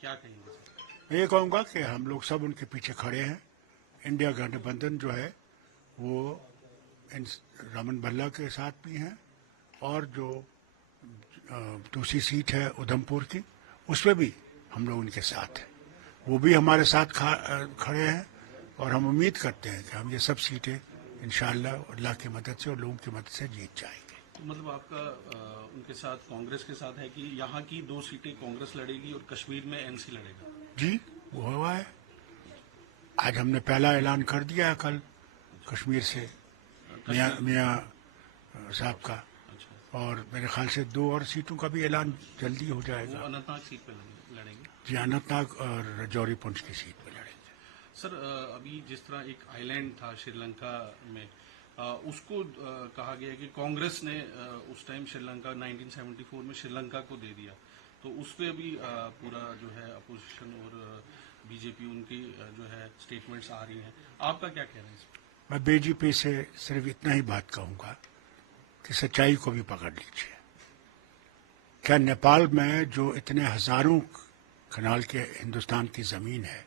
क्या कहेंगे सर? मैं ये कहूँगा कि हम लोग सब उनके पीछे खड़े हैं। इंडिया गठबंधन जो है वो रमन भल्ला के साथ भी हैं, और जो दूसरी सीट है उधमपुर की, उसमें भी हम लोग उनके साथ हैं। वो भी हमारे साथ खड़े हैं, और हम उम्मीद करते हैं कि हम ये सब सीटें इंशाअल्लाह अल्लाह की मदद से और लोगों की मदद से जीत जाएंगे। तो मतलब आपका उनके साथ, कांग्रेस के साथ है कि यहाँ की 2 सीटें कांग्रेस लड़ेगी और कश्मीर में एनसी लड़ेगा? जी, वो हुआ है। आज हमने पहला ऐलान कर दिया है कल कश्मीर से मियाँ साहब का, अच्छा। और मेरे ख्याल से 2 और सीटों का भी ऐलान जल्दी हो जाएगा। वो अनंतनाग सीट पे लड़ेंगे? जी, अनंतनाग और राजौरी पुंछ की सीट पे लड़ेंगे। सर, अभी जिस तरह एक आइलैंड था श्रीलंका में, उसको कहा गया कि कांग्रेस ने उस टाइम श्रीलंका 1974 में श्रीलंका को दे दिया, तो उस पर भी पूरा जो है अपोजिशन और बीजेपी उनकी जो है स्टेटमेंट्स आ रही हैं। आपका क्या कहना है इस पर? मैं बीजेपी से सिर्फ इतना ही बात कहूंगा कि सच्चाई को भी पकड़ लीजिए। क्या नेपाल में जो इतने हजारों कनाल के हिंदुस्तान की जमीन है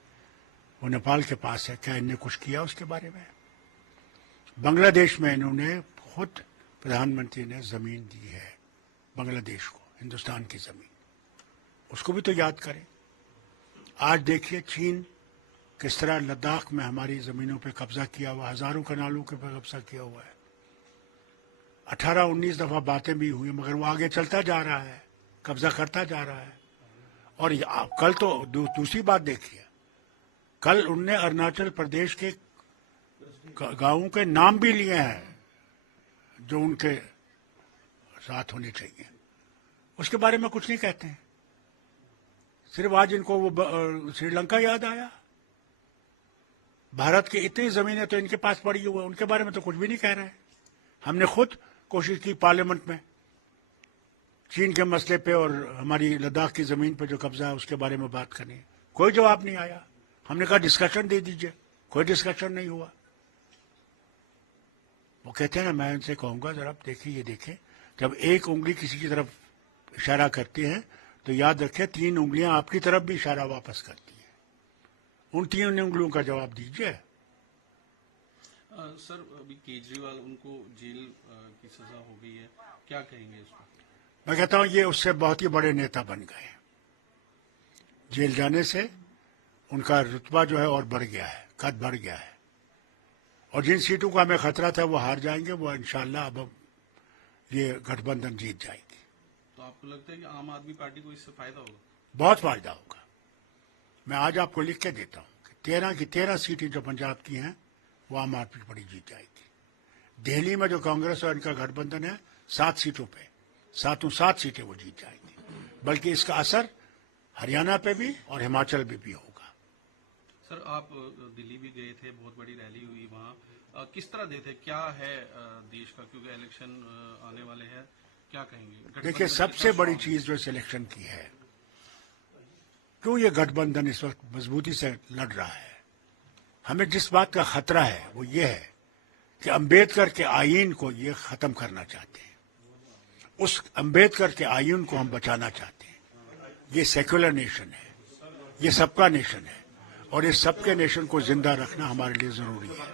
वो नेपाल के पास है? क्या इनने कुछ किया उसके बारे में? बांग्लादेश में इन्होंने खुद, प्रधानमंत्री ने जमीन दी है बांग्लादेश को, हिंदुस्तान की जमीन, उसको भी तो याद करें। आज देखिए चीन किस तरह लद्दाख में हमारी जमीनों पे कब्जा किया हुआ, हजारों कनालों के पे कब्जा किया हुआ है। 18-19 दफा बातें भी हुई, मगर वो आगे चलता जा रहा है, कब्जा करता जा रहा है। और कल तो दूसरी बात देखिए, कल उनने अरुणाचल प्रदेश के गांवों के नाम भी लिए हैं जो उनके साथ होने चाहिए, उसके बारे में कुछ नहीं कहते हैं। सिर्फ आज इनको वो श्रीलंका याद आया। भारत की इतनी जमीनें तो इनके पास पड़ी हुई है, उनके बारे में तो कुछ भी नहीं कह रहे हैं। हमने खुद कोशिश की पार्लियामेंट में चीन के मसले पे और हमारी लद्दाख की जमीन पे जो कब्जा है उसके बारे में बात करनी, कोई जवाब नहीं आया। हमने कहा डिस्कशन दे दीजिए, कोई डिस्कशन नहीं हुआ। वो कहते हैं ना, मैं उनसे कहूंगा जरा देखिए, ये देखें, जब एक उंगली किसी की तरफ इशारा करती है तो याद रखें 3 उंगलियां आपकी तरफ भी इशारा वापस करती है। उन 3 उंगलियों का जवाब दीजिए। सर, अभी केजरीवाल, उनको जेल की सजा हो गई है, क्या कहेंगे इस पर? मैं कहता हूं ये उससे बहुत ही बड़े नेता बन गए। जेल जाने से उनका रुतबा जो है और बढ़ गया है, कद बढ़ गया है, और जिन सीटों का हमें खतरा था वो हार जाएंगे, वो इंशाल्लाह अब ये गठबंधन जीत जाएगी। तो आपको लगता है कि आम आदमी पार्टी को इससे फायदा होगा? बहुत फायदा होगा। मैं आज आपको लिख के देता हूं कि 13 की 13 सीटें जो पंजाब की हैं वो आम आदमी पार्टी जीत जाएगी। दिल्ली में जो कांग्रेस और इनका गठबंधन है 7 सीटों पे, 7 सीटें वो जीत जाएंगी, बल्कि इसका असर हरियाणा पे भी और हिमाचल पे भी होगा। सर, आप दिल्ली भी गए थे, बहुत बड़ी रैली हुई वहाँ, किस तरह देते, क्या है देश का, क्योंकि इलेक्शन आने वाले हैं, क्या कहेंगे? देखिए, सबसे बड़ी चीज जो सिलेक्शन की है, क्यों ये गठबंधन इस वक्त मजबूती से लड़ रहा है, हमें जिस बात का खतरा है वो ये है कि अंबेडकर के आईन को ये खत्म करना चाहते हैं। उस अंबेडकर के आईन को हम बचाना चाहते हैं। ये सेक्युलर नेशन है, ये सबका नेशन है, और इस सबके नेशन को जिंदा रखना हमारे लिए जरूरी है।